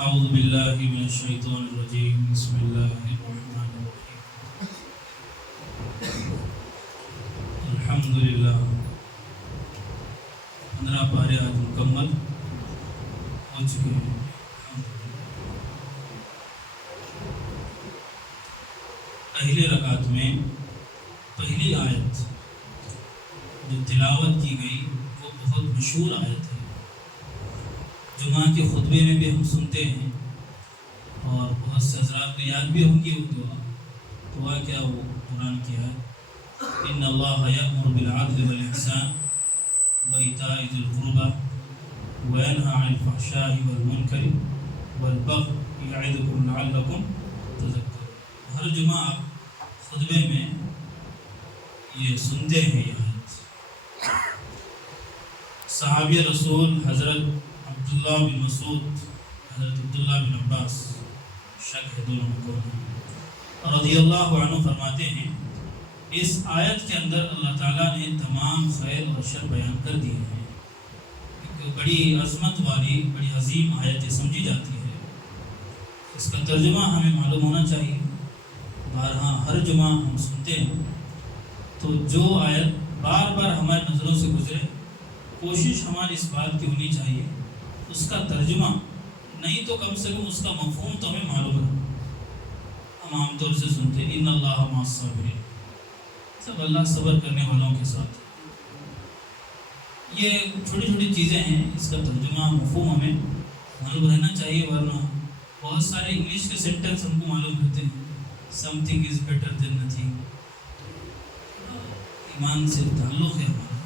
اعوذ باللہ من الشیطان الرجیم بسم اللہ الرحمن الرحیم الحمدللہ 15 پارے آج مکمل ہو چکے ہیں۔ پہلی رکعت میں پہلی آیت جو تلاوت کی گئی وہ بہت مشہور آیت ہے، جمعہ کے خطبے میں بھی ہم سنتے ہیں اور بہت سے حضرات کو یاد بھی ہوگی وہ دعا کیا وہ قرآن کی ہے، ان اللہ یأمر بالعدل والاحسان وایتاء ذی القربى وینہی عن الفحشاء والمنکر والبغی یعظکم لعلکم تذکرون۔ ہر جمعہ آپ خطبے میں یہ سنتے ہیں یہ آیت۔ صحابی رسول حضرت عبداللہ بن مسعود، حضرت عبداللہ بن عباس، شک ہے دونوں کو، رضی اللہ عنہ فرماتے ہیں اس آیت کے اندر اللہ تعالیٰ نے تمام خیر اور شر بیان کر دیے ہیں، کیونکہ بڑی عظمت والی بڑی عظیم آیت سمجھی جاتی ہے۔ اس کا ترجمہ ہمیں معلوم ہونا چاہیے، بارہا ہر جمعہ ہم سنتے ہیں تو جو آیت بار بار ہمارے نظروں سے گزرے کوشش ہماری اس بات کی ہونی چاہیے اس کا ترجمہ نہیں تو کم سے کم اس کا مفہوم تو ہمیں معلوم ہے۔ ہم عام طور سے سنتے ہیں ان اللہ مع الصابرین، سب اللہ صبر کرنے والوں کے ساتھ۔ یہ چھوٹی چھوٹی چیزیں ہیں، اس کا ترجمہ مفہوم ہمیں معلوم رہنا چاہیے، ورنہ بہت سارے انگلش کے سینٹنس ہم کو معلوم رہتے ہیں، some thing is better than nothing. ایمان سے تعلق ہے ہمارا،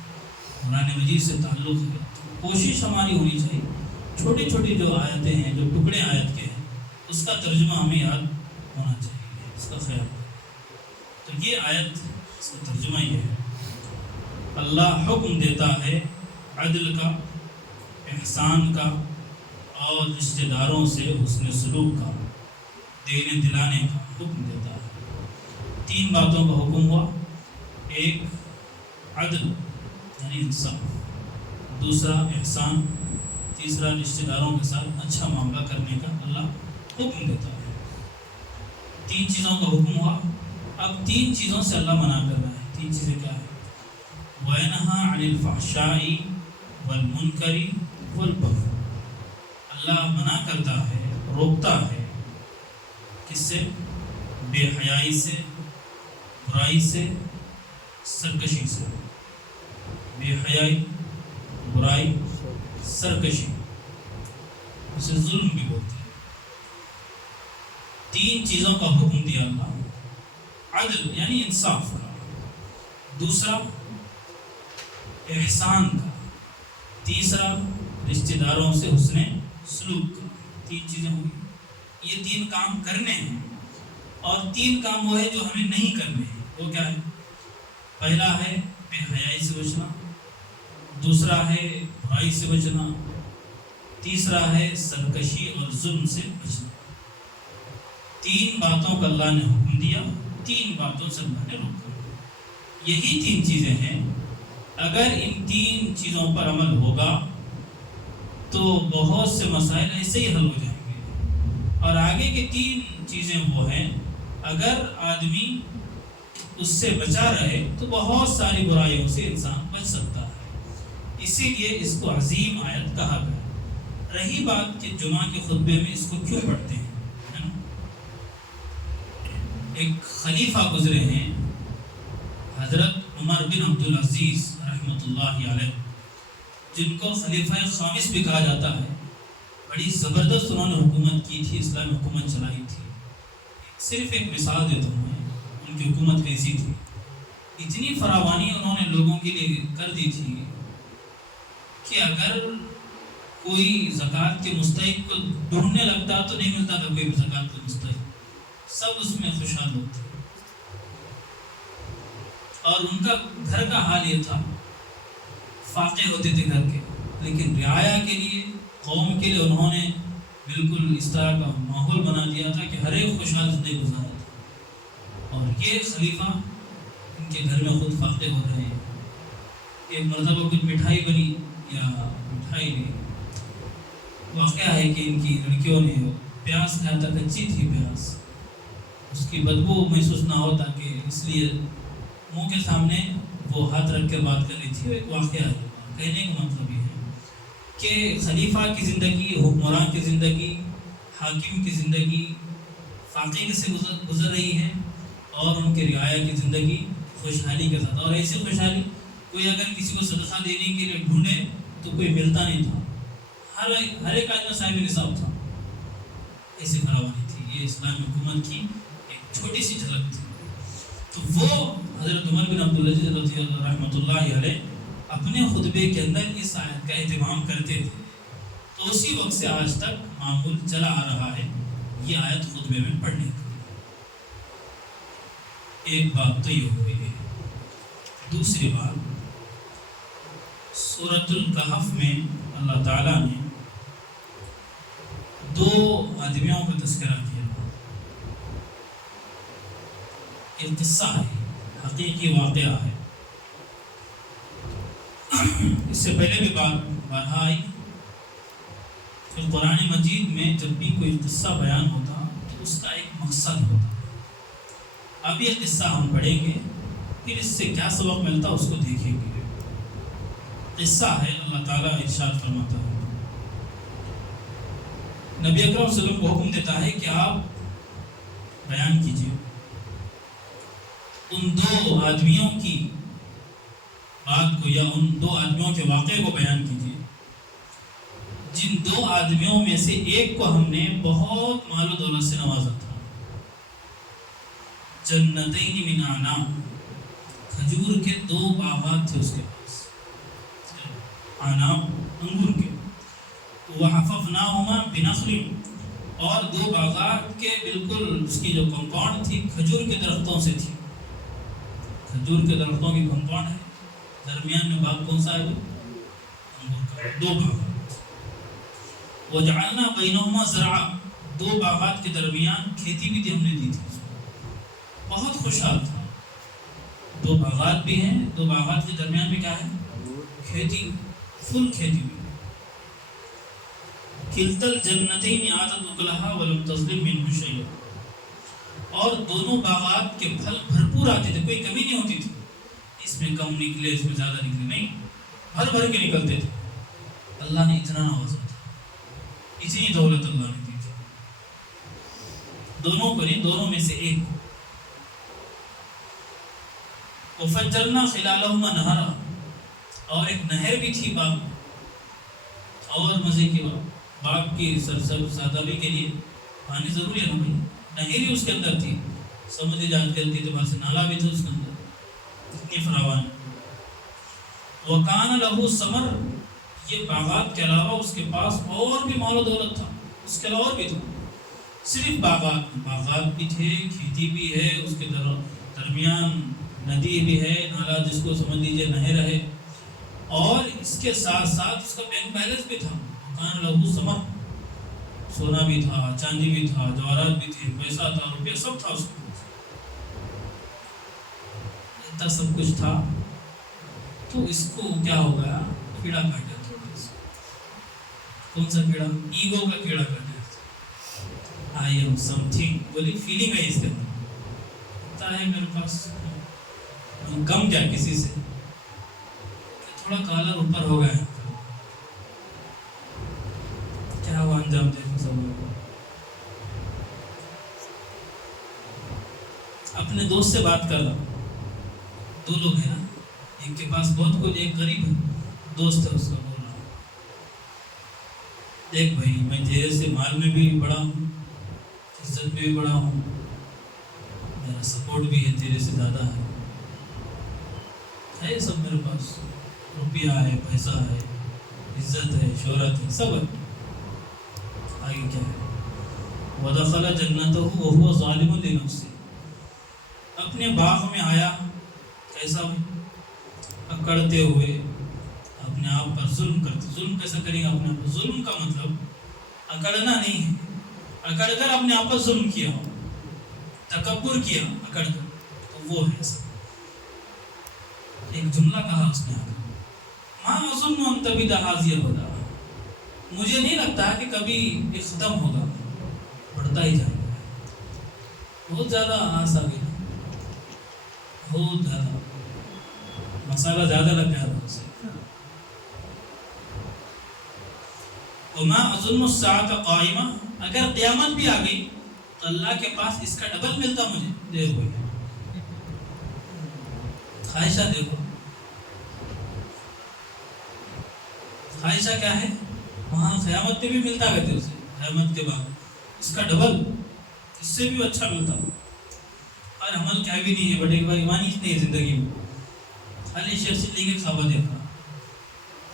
قرآن مجید سے تعلق ہے، کوشش ہماری ہونی چاہیے چھوٹی چھوٹی جو آیتیں ہیں، جو ٹکڑے آیت کے ہیں، اس کا ترجمہ ہمیں یاد ہونا چاہیے، اس کا خیال۔ تو یہ آیت اس کا ترجمہ یہ ہے، اللہ حکم دیتا ہے عدل کا، احسان کا اور رشتہ داروں سے حسن سلوک کا، دینے دلانے کا حکم دیتا ہے۔ 3 باتوں کا حکم ہوا، ایک عدل یعنی انصاف، دوسرا احسان، تیسرا رشتہ داروں کے ساتھ اچھا معاملہ کرنے کا اللہ حکم دیتا ہے۔ 3 چیزوں کا حکم ہوا، اب 3 چیزوں سے اللہ منع کر رہا ہے۔ 3 چیزیں کیا ہیں؟ وَيَنْهَا عَنِ الْفَحْشَاءِ وَالْمُنْكَرِ وَالْبَغْيِ، اللہ منع کرتا ہے، روکتا ہے، کس سے؟ بے حیائی سے، برائی سے، سرکشی سے۔ بے حیائی، برائی، سرکشی، اسے ظلم بھی بولتے ہیں۔ 3 چیزوں کا حکم دیا اللہ، عدل یعنی انصاف کا، دوسرا احسان کا، تیسرا رشتہ داروں سے حسن سلوک کا۔ 3 چیزیں ہوئی، یہ 3 کام کرنے ہیں، اور 3 کام وہ ہے جو ہمیں نہیں کرنے ہیں۔ وہ کیا ہے؟ پہلا ہے بے حیائی سے بچنا، دوسرا ہے برائی سے بچنا، تیسرا ہے سرکشی اور ظلم سے بچنا۔ 3 باتوں کا اللہ نے حکم دیا، 3 باتوں سے اللہ نے روکا۔ یہی 3 چیزیں ہیں، اگر ان 3 چیزوں پر عمل ہوگا تو بہت سے مسائل ایسے ہی حل ہو جائیں گے۔ اور آگے کے 3 چیزیں وہ ہیں، اگر آدمی اس سے بچا رہے تو بہت ساری برائیوں سے انسان بچ سکتا ہے۔ اسی لیے اس کو عظیم آیت کہا گیا۔ رہی بات کہ جمعہ کے خطبے میں اس کو کیوں پڑھتے ہیں، ہے نا؟ ایک خلیفہ گزرے ہیں حضرت عمر بن عبدالعزیز رحمۃ اللہ علیہ، جن کو خلیفہ خامس بھی کہا جاتا ہے۔ بڑی زبردست انہوں نے حکومت کی تھی، اسلامی حکومت چلائی تھی۔ صرف ایک مثال دیتا ہوں، ان کی حکومت کیسی تھی۔ اتنی فراوانی انہوں نے لوگوں کے لیے کر دی تھی کہ اگر کوئی زکوٰۃ کے مستحق کو ڈھونڈنے لگتا تو نہیں ملتا تھا کوئی بھی زکوٰۃ کا مستحق، سب اس میں خوشحال ہوتے۔ اور ان کا گھر کا حال یہ تھا، فاقے ہوتے تھے گھر کے، لیکن رعایا کے لیے، قوم کے لیے انہوں نے بالکل اس طرح کا ماحول بنا دیا تھا کہ ہر ایک خوشحال زندگی گزارا تھا۔ اور یہ خلیفہ ان کے گھر میں خود فاقے ہو رہے ہیں۔ ایک مرتبہ کچھ مٹھائی بنی یا مٹھائی نہیں، واقعہ ہے کہ ان کی لڑکیوں نے پیاز کھایا تھا، کچی تھی پیاز، اس کی بدبو محسوس نہ ہو، تاکہ اس لیے منہ کے سامنے وہ ہاتھ رکھ کر بات کر رہی تھی۔ وہ ایک واقعہ ہے۔ کہنے کا مطلب یہ ہے کہ خلیفہ کی زندگی، حکمران کی زندگی، حاکم کی زندگی فاقے سے گزر رہی ہے، اور ان کے رعایا کی زندگی خوشحالی کے ساتھ۔ اور ایسی خوشحالی کوئی اگر کسی کو صدقہ دینے کے لیے ڈھونڈے تو کوئی ملتا نہیں تھا، ہر ایک آدمی صاحب نصاب تھا، ایسی فراوانی تھی۔ یہ اسلامی حکومت کی ایک چھوٹی سی جھلک تھی۔ تو وہ حضرت عمر بن عبدالعزیز رضی اللہ رحمۃ اللہ علیہ اپنے خطبے کے اندر اس آیت کا اہتمام کرتے تھے، تو اسی وقت سے آج تک معمول چلا آ رہا ہے یہ آیت خطبے میں پڑھنے کا۔ ایک بات تو یہ ہوئی ہے۔ دوسری بات، سورۃ الکہف میں اللہ تعالیٰ نے دو آدمیوں کا تذکرہ کیا۔ ایک قصہ ہے، حقیقی واقعہ ہے۔ اس سے پہلے بھی بارہا آئی کہ قرآن مجید میں جب بھی کوئی قصہ بیان ہوتا تو اس کا ایک مقصد ہوتا۔ اب یہ قصہ ہم پڑھیں گے، پھر اس سے کیا سبق ملتا اس کو دیکھیں گے۔ قصہ ہے، اللہ تعالیٰ ارشاد فرماتا ہے، نبی اکرم صلی اللہ علیہ وسلم کو حکم دیتا ہے کہ آپ بیان کیجیے ان دو آدمیوں کی بات کو، یا ان دو آدمیوں کے واقعے کو بیان کیجیے جن دو آدمیوں میں سے ایک کو ہم نے بہت مال و دولت سے نوازا تھا۔ جنتین من اعناب، کھجور کے دو باغات تھے اس کے پاس، اعناب انگور کے، وحففناہما بنخل، اور دو باغات کے بالکل اس کی جو کمپاؤنڈ تھی کھجور کے درختوں سے تھی۔ کھجور کے درختوں کی کمپاؤنڈ ہے، درمیان میں باغ کون سا ہے؟ وہ انگور کا، دو باغات۔ وجعلنا بینہما زرعا، دو باغات کے درمیان کھیتی بھی ہم نے دی تھی۔ بہت خوشحال تھا، دو باغات بھی ہیں، دو باغات کے درمیان بھی کیا ہے؟ کھیتی، فل کھیتی بھی۔ کلتا الجنتین آتت اکلہا ولم تظلم منہ شیئا، اور دونوں باغات کے پھل بھرپور آتے تھے، کوئی کمی نہیں ہوتی تھی، اس میں کم نکلے اس میں زیادہ نکلے، نہیں، بھر بھر کے نکلتے تھے۔ اللہ نے اتنا نوازا تھا، اتنی دولت اللہ نے دی تھی دونوں کو، نہیں دونوں میں سے ایک۔ وفجرنا خلالہما نہرا، اور ایک نہر بھی تھی باغ، اور مزے کی بات، باغ کی سرسبزی کے لیے پانی ضروری ہے نا بھائی، نہر ہی اس کے اندر تھی، سمجھ ایجاد کرتی تو بس نالا بھی تھا اس کے اندر، اتنی فراوان۔ وکان لہ ثمر، یہ باغات کے علاوہ اس کے پاس اور بھی مال و دولت تھا، اس کے علاوہ بھی تھا، صرف باغات بھی تھے، کھیتی بھی ہے، اس کے درمیان ندی بھی ہے، نالا جس کو سمجھ لیجیے نہر ہے، اور اس کے ساتھ ساتھ اس کا بینک بیلنس بھی تھا۔ وکان لہ ثمر، سونا بھی تھا، چاندی بھی تھا، جواہرات بھی تھے، پیسہ تھا، روپیہ سب تھا اس کو، اتنا سب کچھ تھا۔ تو اس کو کیا ہو گیا؟ کیڑا کاٹ گیا تھوڑا سا۔ کون سا کیڑا؟ ایگو کا کیڑا کاٹ گیا۔ آئی ایم سم تھنگ، بولی فیلنگ ہے اس کے اندر، ہوتا ہے میرے پاس کم کیا کسی سے، تھوڑا کالر اوپر ہو گیا ہے، کیا ہوا انجام دیکھو سب لوگوں۔ اپنے دوست سے بات کر رہا، دو لوگ ہیں نا، ایک کے پاس بہت کچھ، ایک غریب ہے، دوست ہے اس کا، بول رہا دیکھ بھائی میں تیرے سے مال میں بھی بڑا ہوں، عزت میں بھی بڑا ہوں، میرا سپورٹ بھی ہے تیرے سے زیادہ ہے سب میرے پاس، روپیہ ہے، پیسہ ہے، عزت ہے، شہرت ہے، سب ہے، آگے کیا ہے؟ وَدَخَلَ جَنَّتَهُ وَهُوَ ظَالِمٌ لِنَفْسِهِ، اپنے باغ میں آیا، کیسا اکڑتے ہوئے، اپنے آپ پر ظلم کرتے۔ ظلم کیسا کریں گے اپنے آپ پر؟ ظلم کا مطلب اکڑنا نہیں ہے، اکڑ کر اپنے آپ پر ظلم کیا، تکبر کیا اکڑ کر، تو وہ ہے ایسا۔ ایک جملہ کہا اس نے، مَا أَظُنُّ أَن تَبِيدَ هَٰذِهِ أَبَدًا، مجھے نہیں لگتا کہ کبھی یہ ختم ہوگا، بڑھتا ہی جائے گا. بہت زیادہ آس آ گئی، بہت زیادہ مسالہ زیادہ لگ گیا تھا اسے. وما اظن الساعة قائمة، اگر قیامت بھی آ گئی تو اللہ کے پاس اس کا ڈبل ملتا مجھے. دیر ہوئی، خواہشہ دیکھو، خواہشہ کیا ہے؟ وہاں قیامت پہ بھی ملتا کہتے اسے، قیامت کے بعد اس کا ڈبل، اس سے بھی اچھا ملتا. اور عمل کیا بھی نہیں ہے، بٹ ایک بار ایمان ہی نہیں ہے زندگی میں، خالی شیخ چلی کے خوابہ دیکھنا.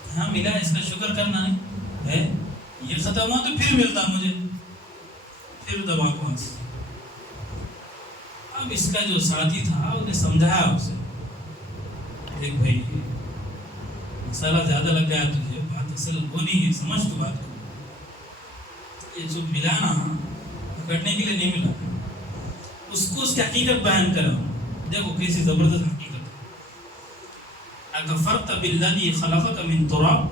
یہاں ملا اس کا شکر کرنا نہیں ہے، یہ ختم ہوا تو پھر ملتا مجھے، پھر دبا کون سے. اب اس کا جو ساتھی تھا انہیں سمجھایا اسے، دیکھ بھائی مسالہ زیادہ لگ گیا تجھے، بات اصل وہ نہیں ہے، سمجھ تو بات کو. یہ جو ملا نا پکڑنے کے لیے نہیں ملا، اس کو اس کی حقیقت بیان کرا. دیکھو کیسی زبردست حقیقت ہے. اکفرت بالذی خلقک من تراب،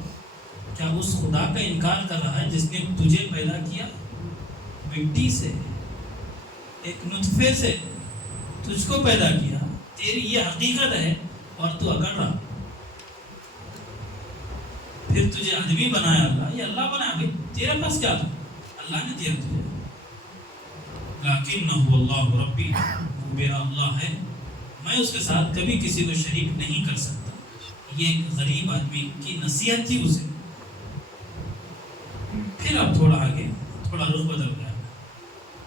کیا اس خدا کا انکار کر رہا ہے جس نے تجھے پیدا کیا مٹی سے، ایک نطفے سے تجھ کو پیدا کیا، تیری یہ حقیقت ہے اور تو اکڑ رہا. پھر تجھے آدمی بنایا اللہ، یہ اللہ بنایا بھائی، تیرے پاس کیا تھا؟ اللہ نے دیا تجھے. لیکنہ اللہ ربی، میرا اللہ ہے، میں اس کے ساتھ کبھی کسی کو شریک نہیں کر سکتا. یہ ایک غریب آدمی کی نصیحت تھی اسے. پھر اب تھوڑا آگے تھوڑا رخ بدل گیا.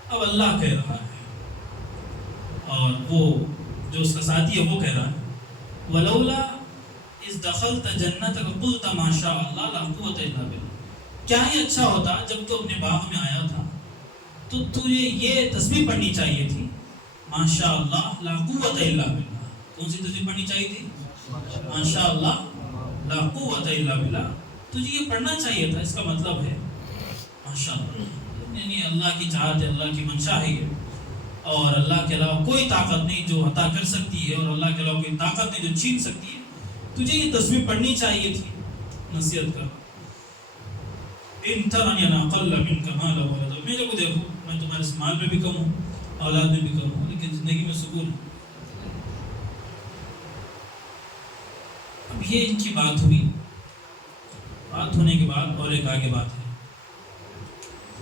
اب اللہ کہہ رہا ہے اور وہ جو اس کا ساتھی ہے وہ کہہ رہا ہے ولولا اذ دخلت جنتک قلت ما شاء اللہ لا قوت الا باللہ. کیا ہی اچھا ہوتا جب تو اپنے باغ میں آیا تھا تو تجھے یہ تسبیح پڑھنی چاہیے تھی، ما شاء اللہ لا قوت الا باللہ. کون سی تسبیح پڑھنی چاہیے تھی؟ ما شاء اللہ لا قوت الا باللہ. تجھے یہ پڑھنا چاہیے تھا. اس کا مطلب ہے ماشاء اللہ، یعنی اللہ کی چاہت ہے، اللہ کی منشا ہے یہ، اور اللہ کے علاوہ کوئی طاقت نہیں جو عطا کر سکتی ہے، اور اللہ کے علاوہ کوئی طاقت نہیں جو چھین سکتی ہے. تجھے یہ تسبیح پڑھنی چاہیے تھی. نصیحت کر، ان ترنی انا اقل منک مالا وولدا، میرے کو دیکھو میں تمہارے سے مال میں بھی کم ہوں، اولاد میں بھی کم ہوں، لیکن زندگی میں سکون ہے. اب یہ ان کی بات ہوئی. بات ہونے کے بعد اور ایک آگے بات ہے.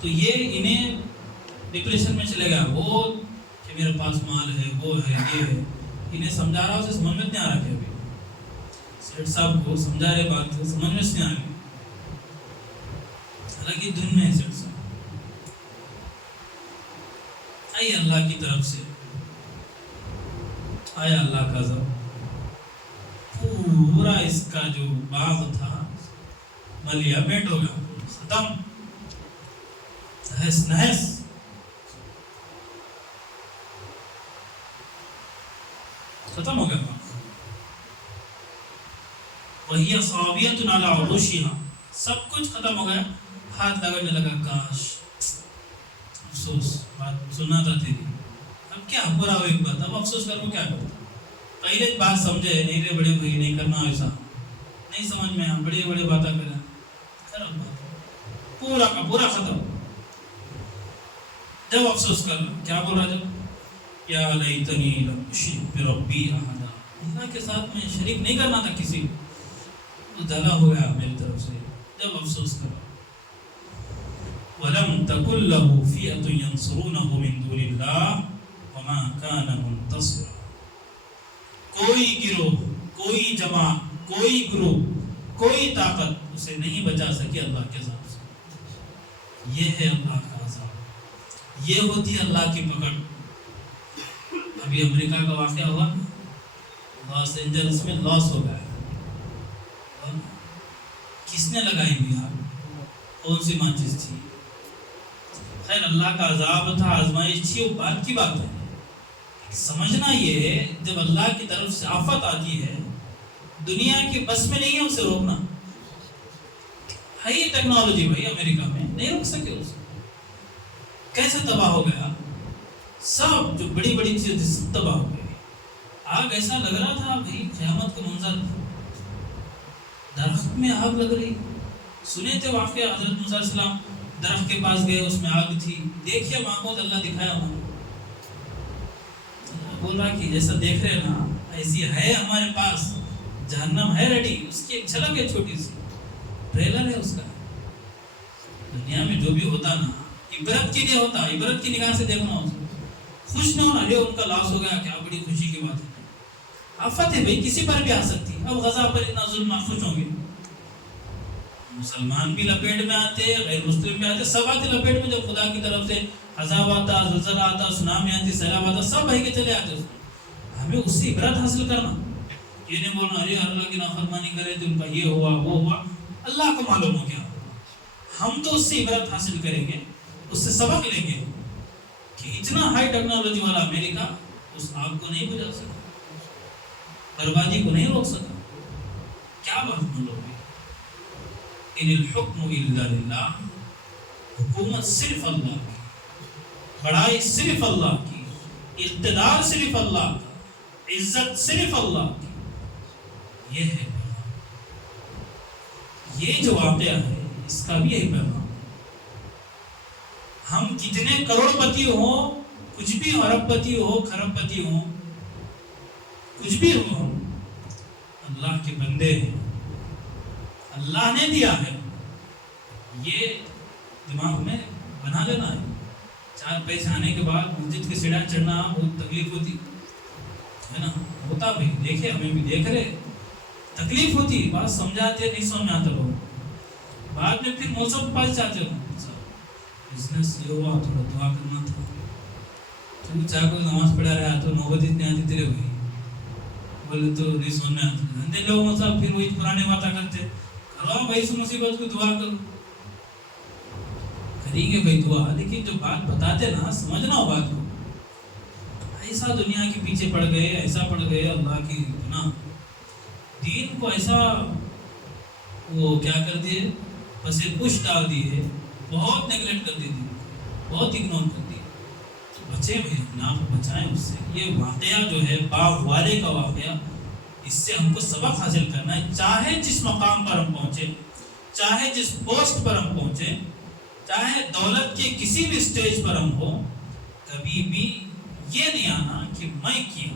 تو یہ انہیں ڈپریشن میں چلے گیا وہ کہ میرے پاس مال ہے، وہ ہے، یہ ہے. انہیں سمجھا رہا اسے سمجھ میں نہیں آ رہا کہ ابھی سیٹ صاحب کو سمجھا رہے بات سمجھ میں نہیں آ رہی، حالانکہ دن میں ہے سیٹ صاحب. آئی اللہ کی طرف سے آیا اللہ کا عذاب. پورا اس کا جو باغ تھا ملیا میٹ ہو گیا، ختم، تہس نہس. ختم ہو گیا باغ. وہی خاویۃ علی عروشہا، سب کچھ ختم ہو گیا. ہاتھ لگانے لگا، کاش، افسوس، بات سننا تھا تیری، اب کیا برا ہو ایک بات، اب افسوس کر وہ کیا کرتا. پہلے بات سمجھے نہیں رے بڑے ہوئی، نہیں کرنا ایسا، نہیں سمجھ میں بڑی بڑی باتیں کریں، خراب بات، پورا کا پورا ختم. جب افسوس کر کیا بول رہا، جب یا لیتنی لم اشرک بربی احدا، اللہ کے ساتھ میں شریک نہیں کرنا تھا کسی کو، وہ دھلا ہو گیا میری طرف سے. جب افسوس کر وَلَمْ تَكُنْ لَهُ فِئَةٌ يَنْصُرُونَهُ مِنْ دُونِ اللَّهِ وَمَا كَانَ مُنْتَصِرًا. کوئی گروہ، کوئی جماعت، کوئی گروہ، کوئی طاقت اسے نہیں بچا سکی اللہ کے عذاب سے. یہ ہے اللہ کا عذاب، یہ ہوتی ہے اللہ کی پکڑ. ابھی امریکہ کا واقعہ ہوا، لاس اینجلس میں لاس ہو گیا. کس نے لگائی ہوئی آگ؟ کون سی ماچس تھی؟ خیر اللہ کا عذاب تھا، آزمائش تھی، وہ بات کی بات ہے. سمجھنا یہ ہے جب اللہ کی طرف سے آفت آتی ہے، دنیا کی بس میں نہیں ہے اسے روکنا. ہے یہ ٹیکنالوجی بھائی امریکہ میں نہیں روک سکے اسے. کیسے تباہ ہو گیا، سب جو بڑی بڑی چیزیں سب تباہ ہو گئی. آگ ایسا لگ رہا تھا بھائی قیامت کا منظر، درخت میں آگ لگ رہی، سنے تھے واقعہ حضرت موسیٰ علیہ السلام درخت کے پاس گئے، اس میں آگ تھی، دیکھیے محمود اللہ دکھایا ہمیں، بول رہا کہ جیسا دیکھ رہے نا ایسی ہے ہمارے پاس، جہنم ہے ریڈی، اس کی ایک جھلک ہے چھوٹی سی، ٹریلر ہے اس کا۔ دنیا میں جو بھی ہوتا نا عبرت کے لیے ہوتا، عبرت کی نگاہ سے دیکھنا ہوتا، خوش نہ ہونا، یہ ان کا لاس ہو گیا، کیا بڑی خوشی کی بات ہے۔ آفت ہے بھائی، کسی پر بھی آ سکتی، اب غزہ پر اتنا ظلم، خوش ہوں گے؟ مسلمان بھی لپیٹ میں آتے، غیر مسلم بھی آتے، سب آتے لپیٹ میں، جب خدا کی طرف سے عذاب آتا، زلزلہ آتا، سونامی آتی، سیلاب آتا، سب بھائی کے چلے آتے۔ ہمیں اس سے عبرت حاصل کرنا، یہ نہیں بولنا ارے اللہ کی نافرمانی کرے تو ان کا یہ ہوا وہ ہوا، اللہ کو معلوم ہو کیا ہوا۔ ہم تو اس سے عبرت حاصل کریں گے، اس سے سبق لیں گے کہ اتنا ہائی ٹیکنالوجی والا امریکہ اس آگ کو نہیں بجھا سکا، بربادی کو نہیں روک سکا، کیا بات بولو گے؟ ان الحکم الا للہ، حکومت صرف اللہ کی، بڑائی صرف اللہ کی، اقتدار صرف اللہ کا، عزت صرف اللہ کی، یہ ہے یہ جو واقعہ ہے اس کا بھی یہی پیغام۔ ہم کتنے کروڑ پتی ہوں، کچھ بھی ارب پتی ہو، کھرب پتی ہو، کچھ بھی ہو، اللہ کے بندے ہیں، اللہ نے دیا ہے، یہ دماغ میں بنا لینا ہے۔ چار پیسے آنے کے بعد مسجد کی سیڑھیاں چڑھنا بہت تکلیف ہوتی ہے نا، ہوتا بھائی، دیکھے ہمیں بھی دیکھ رہے، تکلیف ہوتی، بات سمجھاتے نہیں سمجھ آتا لوگ، بعد میں پھر موسم پاس جاتے ہو، بزنس یہ ہوا، تھوڑا دعا کرنا تھا، تو چاہ کوئی نماز پڑھا رہا تو نوبت اتنی آتی تیرے بھائی، بولے تو نہیں سننے آتے، اندھے لوگ مطلب پھر وہی پرانے باتیں کرتے، کرو بھائی اس مصیبت کو دعا کرو، کریں گے بھائی دعا، لیکن جو بات بتاتے نا سمجھنا ہو بات کو، ایسا دنیا کے پیچھے پڑ گئے، ایسا پڑ گئے اللہ کی گناہ، دین کو ایسا وہ کیا کر دیے، بس پش ڈال دیے، بہت نیگلیکٹ کر دی، بہت اگنور کر دی۔ بچے بھائی اپنے آپ کو بچائیں اس سے۔ یہ واقعہ جو ہے باغ والے کا واقعہ، اس سے ہم کو سبق حاصل کرنا ہے، چاہے جس مقام پر ہم پہنچے، چاہے جس پوسٹ پر ہم پہنچے، چاہے دولت کے کسی بھی سٹیج پر ہم ہو، کبھی بھی یہ نہیں آنا کہ میں کیا،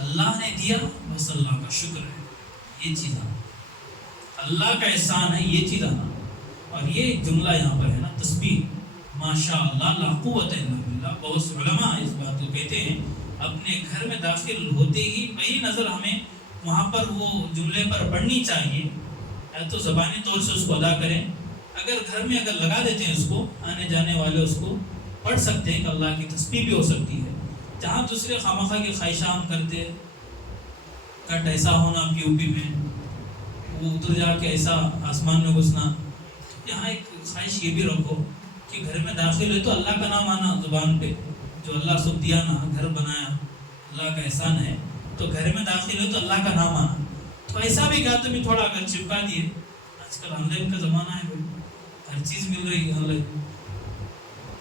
اللہ نے دیا بس اللہ کا شکر ہے، یہ چیز آنا، اللہ کا احسان ہے، یہ چیز آنا۔ اور یہ جملہ یہاں پر ہے نا تسبیح، ماشاء اللہ لا قوت الا باللہ، بہت سے علماء اس بات کو کہتے ہیں، اپنے گھر میں داخل ہوتے ہی پہلی نظر ہمیں وہاں پر وہ جملے پر پڑھنی چاہیے، یا تو زبانی طور سے اس کو ادا کریں، اگر گھر میں اگر لگا دیتے ہیں اس کو، آنے جانے والے اس کو پڑھ سکتے ہیں کہ اللہ کی تسبیح بھی ہو سکتی ہے۔ جہاں دوسرے خامخواہ کی خواہشیں ہم کرتے، کٹ ایسا ہونا پی او پی میں، وہ ادھر جا کے ایسا آسمان میں گھسنا، یہاں ایک خواہش یہ بھی رکھو کہ گھر میں داخل ہے تو اللہ کا نام آنا زبان پہ، جو اللہ سب دیا نا، گھر بنایا، اللہ کا احسان ہے، تو گھر میں داخل ہے تو اللہ کا نام آنا، تو ایسا بھی کہا تمہیں تھوڑا اگر چپکا دیے، آج کل آن لائن کا زمانہ ہے بھائی، ہر چیز مل رہی ہے آن لائن،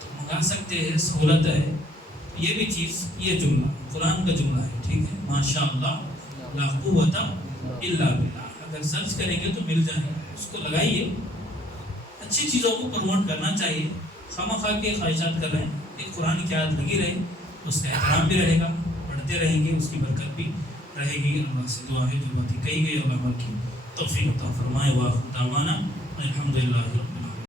تو منگا سکتے ہیں، سہولت ہے، یہ بھی چیز، یہ جملہ قرآن کا جملہ ہے، ٹھیک ہے، ماشاء اللہ لا قوت الا باللہ، اگر سرچ کریں گے تو مل جائے گا، اس کو لگائیے، اچھی چیزوں کو پروموٹ کرنا چاہیے، خواہ کے خواہشات کر رہے ہیں، ایک قرآن کی آیت لگی رہے، اس کا احترام بھی رہے گا، پڑھتے رہیں گے، اس کی برکت بھی رہے گی۔ اللہ سے دعا ہے جو باتیں کہی گئی اللہ کی توفیق عطا فرمائے، وآخر دعوانا الحمدللہ۔